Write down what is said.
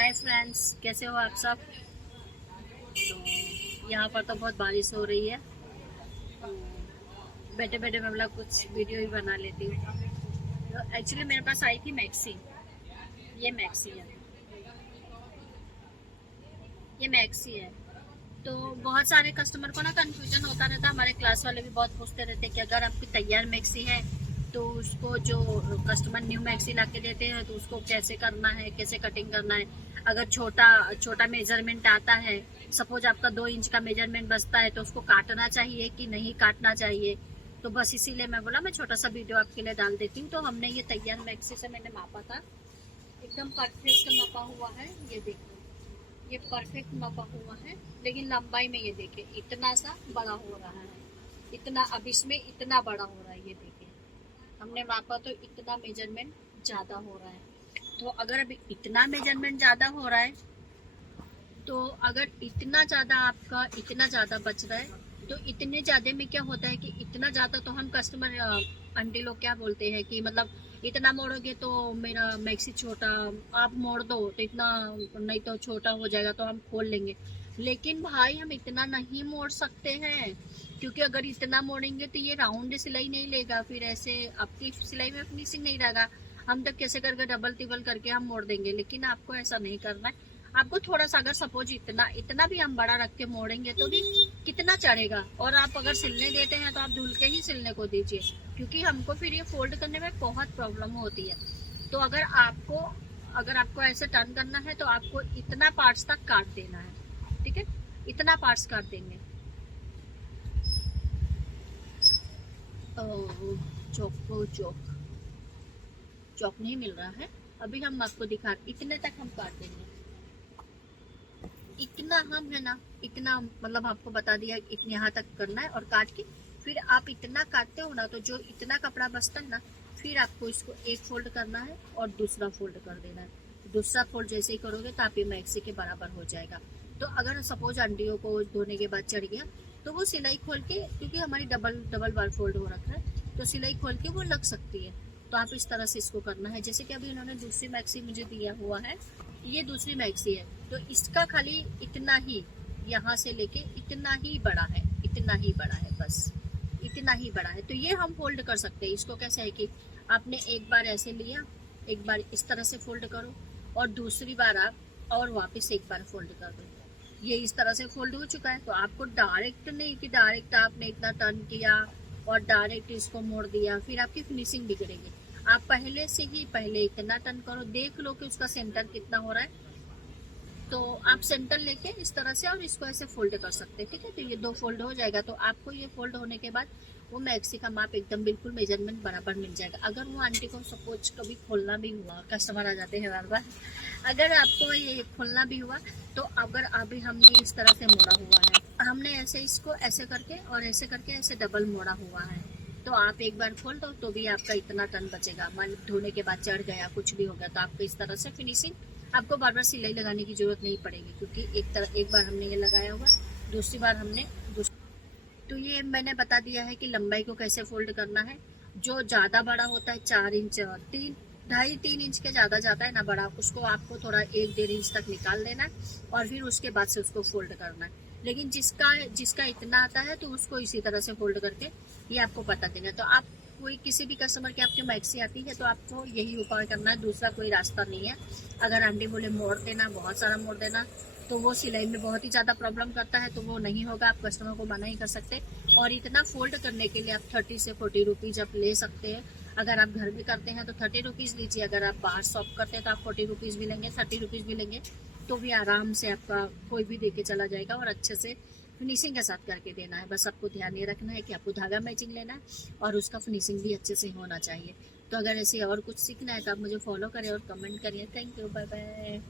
Hi friends, कैसे हो आप सब। तो यहाँ पर तो बहुत बारिश हो रही है। तो बैठे बैठे मैं बोला कुछ वीडियो ही बना लेती हूँ। तो एक्चुअली मेरे पास आई थी मैक्सी। ये मैक्सी है, ये मैक्सी है। तो बहुत सारे कस्टमर को ना कंफ्यूजन होता रहता है। हमारे क्लास वाले भी बहुत पूछते रहते हैं कि अगर आपकी तैयार मैक्सी है तो उसको जो कस्टमर न्यू मैक्सी ला के देते हैं तो उसको कैसे करना है, कैसे कटिंग करना है। अगर छोटा छोटा मेजरमेंट आता है, सपोज आपका 2 इंच का मेजरमेंट बचता है तो उसको काटना चाहिए कि नहीं काटना चाहिए। तो बस इसीलिए मैं बोला मैं छोटा सा वीडियो आपके लिए डाल देती हूँ। तो हमने ये तैयार मैक्सी से मैंने मापा था, एकदम परफेक्ट मापा हुआ है। ये देखो, ये परफेक्ट मापा हुआ है। लेकिन लंबाई में ये देखिए इतना सा बड़ा हो रहा है, इतना अब इसमें इतना बड़ा हो रहा है। ये देखिए हमने मापा तो इतना मेजरमेंट ज्यादा हो रहा है। तो अगर अभी इतना मेजरमेंट ज्यादा हो रहा है तो अगर इतना ज्यादा आपका इतना ज्यादा बच रहा है तो इतने ज्यादा में क्या होता है कि इतना ज्यादा तो हम कस्टमर आंटी लोग क्या बोलते हैं कि मतलब इतना मोड़ोगे तो मेरा मैक्सी छोटा, आप मोड़ दो तो इतना, नहीं तो छोटा हो जाएगा तो हम खोल लेंगे। लेकिन भाई हम इतना नहीं मोड़ सकते हैं, क्योंकि अगर इतना मोड़ेंगे तो ये राउंड सिलाई नहीं लेगा, फिर ऐसे आपकी सिलाई में फिनिशिंग नहीं रहेगा। हम तक कैसे करके डबल टिबल करके हम मोड़ देंगे, लेकिन आपको ऐसा नहीं करना है। आपको थोड़ा सा, अगर सपोज इतना इतना भी हम बड़ा रख के मोड़ेंगे तो भी कितना चढ़ेगा। और आप अगर सिलने देते हैं तो आप धुल के ही सिलने को दीजिए, क्योंकि हमको फिर ये फोल्ड करने में बहुत प्रॉब्लम होती है। तो अगर आपको ऐसे टर्न करना है तो आपको इतना पार्ट्स तक काट देना है, ठीक है। इतना पार्ट्स काट देंगे। चौक नहीं मिल रहा है, अभी हम आपको दिखा, इतने तक हम काट देंगे। इतना हम है ना, इतना मतलब आपको बता दिया इतने यहाँ तक करना है। और काट के फिर आप इतना काटते हो ना तो जो इतना कपड़ा बचता है ना, फिर आपको इसको एक फोल्ड करना है और दूसरा फोल्ड कर देना है। दूसरा फोल्ड जैसे ही करोगे तो आप ये मैक्सी के बराबर हो जाएगा। तो अगर सपोज अंडियों को धोने के बाद चढ़ गया तो वो सिलाई खोल के, क्योंकि हमारी डबल डबल बार फोल्ड हो रखा है तो सिलाई खोल के वो लग सकती है। तो आप इस तरह से इसको करना है। जैसे कि अभी इन्होंने दूसरी मैक्सी मुझे दिया हुआ है, ये दूसरी मैक्सी है तो इसका खाली इतना ही, यहाँ से लेके इतना ही बड़ा है, इतना ही बड़ा है, बस इतना ही बड़ा है। तो ये हम फोल्ड कर सकते हैं। इसको कैसे है कि आपने एक बार ऐसे लिया, एक बार इस तरह से फोल्ड करो और दूसरी बार आप और वापस एक बार फोल्ड कर दो। ये इस तरह से फोल्ड हो चुका है। तो आपको डायरेक्ट नहीं कि डायरेक्ट आपने इतना टर्न किया और डायरेक्ट इसको मोड़ दिया, फिर आपकी फिनिशिंग बिगड़ेगी। आप पहले से ही पहले इतना टर्न करो, देख लो कि उसका सेंटर कितना हो रहा है। तो आप सेंटर लेके इस तरह से और इसको ऐसे फोल्ड कर सकते हैं, ठीक है। तो ये 2 फोल्ड हो जाएगा। तो आपको ये फोल्ड होने के बाद वो मैक्सी का माप एकदम बिल्कुल मेजरमेंट बराबर मिल जाएगा। अगर वो आंटी को सपोज कभी खोलना भी हुआ, कस्टमर आ जाते हैं बार बार, अगर आपको ये खोलना भी हुआ तो अगर अभी हमने इस तरह से मोड़ा हुआ है, हमने ऐसे इसको ऐसे करके और ऐसे करके ऐसे डबल मोड़ा हुआ है, तो आप एक बार खोल दो तो भी आपका इतना टन बचेगा। मान धोने के बाद चढ़ गया, कुछ भी हो गया तो आपको इस तरह से फिनिशिंग, आपको बार बार सिलाई लगाने की जरूरत नहीं पड़ेगी, क्योंकि एक बार हमने ये लगाया हुआ, दूसरी बार हमने तो ये मैंने बता दिया है कि लंबाई को कैसे फोल्ड करना है। जो ज्यादा बड़ा होता है 4 इंच, 3 इंच के ज्यादा जाता है ना बड़ा, उसको आपको थोड़ा 1-1.5 इंच तक निकाल देना है और फिर उसके बाद से उसको फोल्ड करना है। लेकिन जिसका जिसका इतना आता है तो उसको इसी तरह से फोल्ड करके ये आपको बता देना। तो आप कोई किसी भी कस्टमर की आपकी मैक्सी आती है तो आपको यही उपाय करना है, दूसरा कोई रास्ता नहीं है। अगर आंटी बोले मोड़ देना, बहुत सारा मोड़ देना, तो वो सिलाई में बहुत ही ज़्यादा प्रॉब्लम करता है, तो वो नहीं होगा। आप कस्टमर को मना ही कर सकते। और इतना फोल्ड करने के लिए आप 30 से 40 रुपीज़ आप ले सकते हैं। अगर आप घर में करते हैं तो 30 रुपीज़ लीजिए, अगर आप बाहर शॉप करते हैं तो आप 40 रुपीज़ भी लेंगे, 30 रुपीज़ भी लेंगे, तो भी आराम से आपका कोई भी दे के चला जाएगा। और अच्छे से फिनिशिंग के साथ करके देना है। बस आपको ध्यान ये रखना है कि आपको धागा मैचिंग लेना है और उसका फिनिशिंग भी अच्छे से होना चाहिए। तो अगर ऐसे और कुछ सीखना है तो आप मुझे फॉलो करें और कमेंट करिए। Thank you, bye bye.